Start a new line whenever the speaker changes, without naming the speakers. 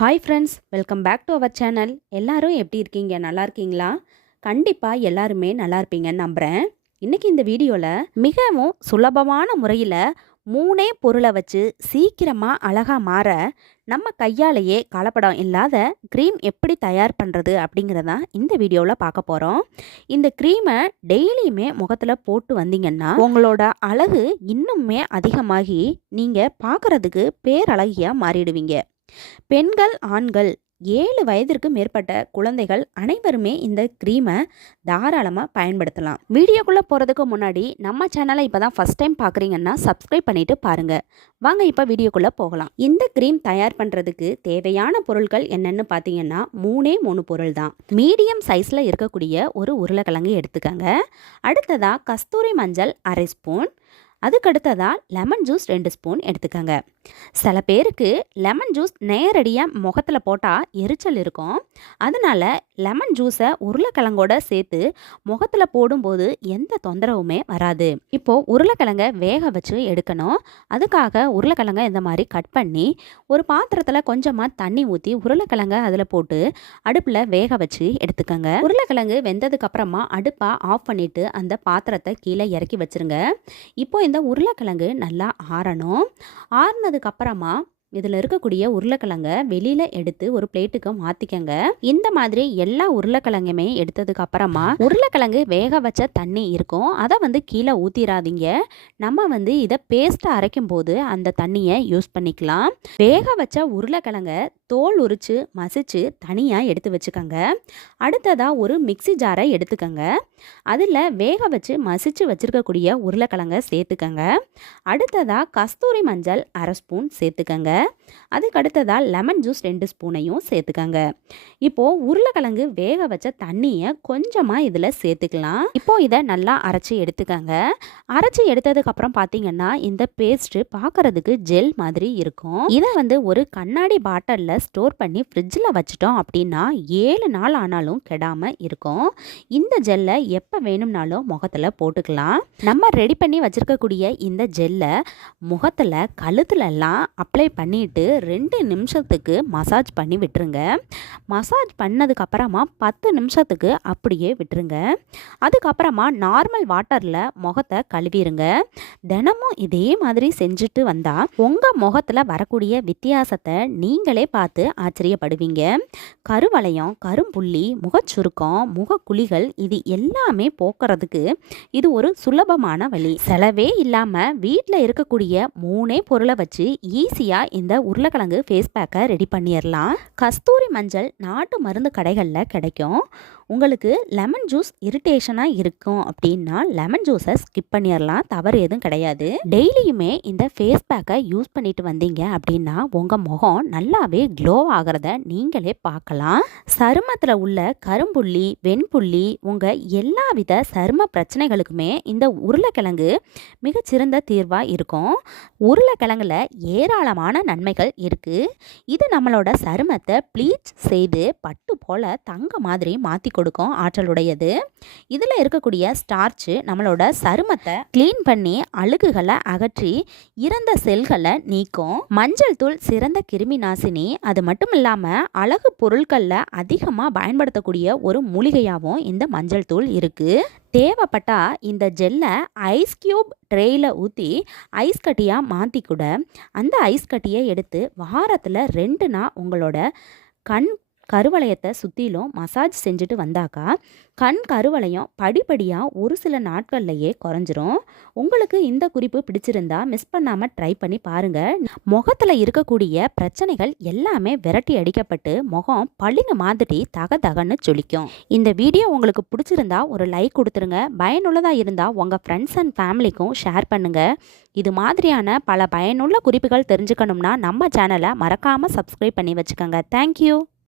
hi friends welcome back to our channel எல்லோரும் எப்படி இருக்கீங்க நல்லா இருக்கீங்களா கண்டிப்பாக எல்லாருமே நல்லா இருப்பீங்கன்னு நம்புகிறேன் இன்றைக்கி இந்த வீடியோவில் மிகவும் சுலபமான முறையில் மூணே பொருளை வச்சு சீக்கிரமாக அழகாக மாற நம்ம கையாலேயே கலப்படம் இல்லாத க்ரீம் எப்படி தயார் பண்ணுறது அப்படிங்கிறதான் இந்த வீடியோவில் பார்க்க போகிறோம் இந்த க்ரீமை டெய்லியுமே முகத்தில் போட்டு வந்தீங்கன்னா உங்களோட அழகு இன்னுமே அதிகமாகி நீங்கள் பார்க்குறதுக்கு பேரழகியாக மாறிடுவீங்க பெண்கள் ஆண்கள் ஏழு வயதிற்கு மேற்பட்ட குழந்தைகள் அனைவருமே இந்த க்ரீமை தாராளமாக பயன்படுத்தலாம் வீடியோக்குள்ளே போகிறதுக்கு முன்னாடி நம்ம சேனலை இப்போ தான் ஃபஸ்ட் டைம் பார்க்குறீங்கன்னா சப்ஸ்கிரைப் பண்ணிவிட்டு பாருங்கள் வாங்க இப்போ வீடியோக்குள்ளே போகலாம் இந்த க்ரீம் தயார் பண்ணுறதுக்கு தேவையான பொருட்கள் என்னென்னு பார்த்தீங்கன்னா மூணே மூணு பொருள் தான் மீடியம் சைஸில் இருக்கக்கூடிய ஒரு உருளைக்கிழங்கு எடுத்துக்கோங்க அடுத்ததாக கஸ்தூரி மஞ்சள் அரை ஸ்பூன் அதுக்கடுத்ததாக லெமன் ஜூஸ் ரெண்டு ஸ்பூன் எடுத்துக்கோங்க சில பேருக்கு லெமன் ஜூஸ் நேரடியாக முகத்தில் போட்டால் எரிச்சல் இருக்கும் அதனால் லெமன் ஜூஸை உருளைக்கிழங்கோட சேர்த்து முகத்தில் போடும்போது எந்த தொந்தரவுமே வராது இப்போது உருளைக்கிழங்க வேக வச்சு எடுக்கணும் அதுக்காக உருளைக்கிழங்க இந்த மாதிரி கட் பண்ணி ஒரு பாத்திரத்தில் கொஞ்சமாக தண்ணி ஊற்றி உருளைக்கிழங்க அதில் போட்டு அடுப்பில் வேக வச்சு எடுத்துக்கோங்க உருளைக்கிழங்கு வெந்ததுக்கப்புறமா அடுப்பாக ஆஃப் பண்ணிவிட்டு அந்த பாத்திரத்தை கீழே இறக்கி வச்சுருங்க இப்போ இந்த உருளைக்கிழங்கு நல்லா ஆறணும் ஆறினதுக்கப்புறமா இதில் இருக்கக்கூடிய உருளைக்கிழங்க வெளியில் எடுத்து ஒரு பிளேட்டுக்கு மாற்றிக்கங்க இந்த மாதிரி எல்லா உருளைக்கிழங்குமே எடுத்ததுக்கு அப்புறமா உருளைக்கிழங்கு வேக வச்ச தண்ணி இருக்கும் அதை வந்து கீழே ஊற்றிடாதீங்க நம்ம வந்து இதை பேஸ்ட்டை அரைக்கும் போது அந்த தண்ணியை யூஸ் பண்ணிக்கலாம் வேக வச்ச உருளைக்கிழங்க தோல் உரித்து மசிச்சு தனியாக எடுத்து வச்சுக்கோங்க அடுத்ததாக ஒரு மிக்சி ஜாரை எடுத்துக்கோங்க அதில் வேக வச்சு மசிச்சு வச்சுருக்கக்கூடிய உருளைக்கிழங்க சேர்த்துக்கங்க அடுத்ததாக கஸ்தூரி மஞ்சள் அரை ஸ்பூன் சேர்த்துக்கங்க அதுக்கு அடுத்ததாக லெமன் ஜூஸ் ரெண்டு ஸ்பூனையும் சேர்த்துக்கோங்க இப்போது உருளைக்கிழங்கு வேக வச்ச தண்ணியை கொஞ்சமாக இதில் சேர்த்துக்கலாம் இப்போது இதை நல்லா அரைச்சி எடுத்துக்கோங்க அரைச்சி எடுத்ததுக்கப்புறம் பார்த்தீங்கன்னா இந்த பேஸ்ட்டு பார்க்குறதுக்கு ஜெல் மாதிரி இருக்கும் இதை வந்து ஒரு கண்ணாடி பாட்டிலில் ஸ்டோர் பண்ணி ஃப்ரிட்ஜில் வச்சுட்டோம் அப்படின்னா ஏழு நாள் ஆனாலும் கெடாமல் இருக்கும் இந்த ஜெல்லை எப்போ வேணும்னாலும் முகத்தில் போட்டுக்கலாம் நம்ம ரெடி பண்ணி வச்சுருக்கக்கூடிய இந்த ஜெல்லை முகத்தில் கழுத்துலலாம் அப்ளை பண்ணி பண்ணிவிட்டு ரெண்டு நிமிஷத்துக்கு மசாஜ் பண்ணி விட்டுருங்க மசாஜ் பண்ணதுக்கப்புறமா பத்து நிமிஷத்துக்கு அப்படியே விட்டுருங்க அதுக்கப்புறமா நார்மல் வாட்டரில் முகத்தை கழுவிடுங்க தினமும் இதே மாதிரி செஞ்சுட்டு வந்தால் உங்கள் முகத்தில் வரக்கூடிய வித்தியாசத்தை நீங்களே பார்த்து ஆச்சரியப்படுவீங்க கருவளையம் கரும்புள்ளி முகச்சுருக்கம் முகக்குழிகள் இது எல்லாமே போக்குறதுக்கு இது ஒரு சுலபமான வழி செலவே இல்லாமல் வீட்டில் இருக்கக்கூடிய மூணே பொருளை வச்சு ஈஸியாக இந்த உருளைக்கிழங்கு ஃபேஸ் பேக்கை ரெடி பண்ணிடலாம் கஸ்தூரி மஞ்சள் நாட்டு மருந்து கடைகளில் கிடைக்கும் உங்களுக்கு லெமன் ஜூஸ் இரிட்டேஷனாக இருக்கும் அப்படின்னா லெமன் ஜூஸை ஸ்கிப் பண்ணிடலாம் தவறு எதுவும் கிடையாது டெய்லியுமே இந்த ஃபேஸ் பேக்கை யூஸ் பண்ணிட்டு வந்தீங்க அப்படின்னா உங்கள் முகம் நல்லாவே க்ளோ ஆகிறத நீங்களே பார்க்கலாம் சருமத்தில் உள்ள கரும்புள்ளி வெண்புள்ளி உங்கள் எல்லா வித சரும பிரச்சனைகளுக்குமே இந்த உருளைக்கிழங்கு மிகச்சிறந்த தீர்வாக இருக்கும் உருளைக்கிழங்குல ஏராளமான நன்மைகள் இருக்குது இது நம்மளோட சருமத்தை ப்ளீச் செய்து பட்டு போல் தங்க மாதிரி மாற்றி கொடுக்கும் ஆற்றல் உடையது இதில் இருக்கக்கூடிய ஸ்டார்ச்சு நம்மளோட சருமத்தை க்ளீன் பண்ணி அழுகுகளை அகற்றி இறந்த செல்களை நீக்கும் மஞ்சள் தூள் சிறந்த கிருமி நாசினி அது மட்டும் இல்லாமல் அழகு பொருட்களில் அதிகமாக பயன்படுத்தக்கூடிய ஒரு மூலிகையாகவும் இந்த மஞ்சள் தூள் இருக்குது தேவைப்பட்டால் இந்த ஜெல்லை ஐஸ் க்யூப் ட்ரேயில் ஊற்றி ஐஸ் கட்டியாக மாற்றி கூட அந்த ஐஸ் கட்டியை எடுத்து வாரத்தில் ரெண்டு நாள் உங்களோட கண் கருவளையத்தை சுற்றிலும் மசாஜ் செஞ்சுட்டு வந்தாக்கா கண் கருவளையம் படிப்படியாக ஒரு சில நாட்கள்லையே குறைஞ்சிரும் உங்களுக்கு இந்த குறிப்பு பிடிச்சிருந்தா மிஸ் பண்ணாமல் ட்ரை பண்ணி பாருங்கள் முகத்தில் இருக்கக்கூடிய பிரச்சனைகள் எல்லாமே விரட்டி அடிக்கப்பட்டு முகம் பள்ளிங்க மாதிரி தக தகன்னு சொலிக்கும் இந்த வீடியோ உங்களுக்கு பிடிச்சிருந்தா ஒரு லைக் கொடுத்துருங்க பயனுள்ளதாக இருந்தால் உங்கள் ஃப்ரெண்ட்ஸ் அண்ட் ஃபேமிலிக்கும் ஷேர் பண்ணுங்கள் இது மாதிரியான பல பயனுள்ள குறிப்புகள் தெரிஞ்சுக்கணும்னா நம்ம சேனலை மறக்காமல் சப்ஸ்கிரைப் பண்ணி வச்சுக்கோங்க தேங்க்யூ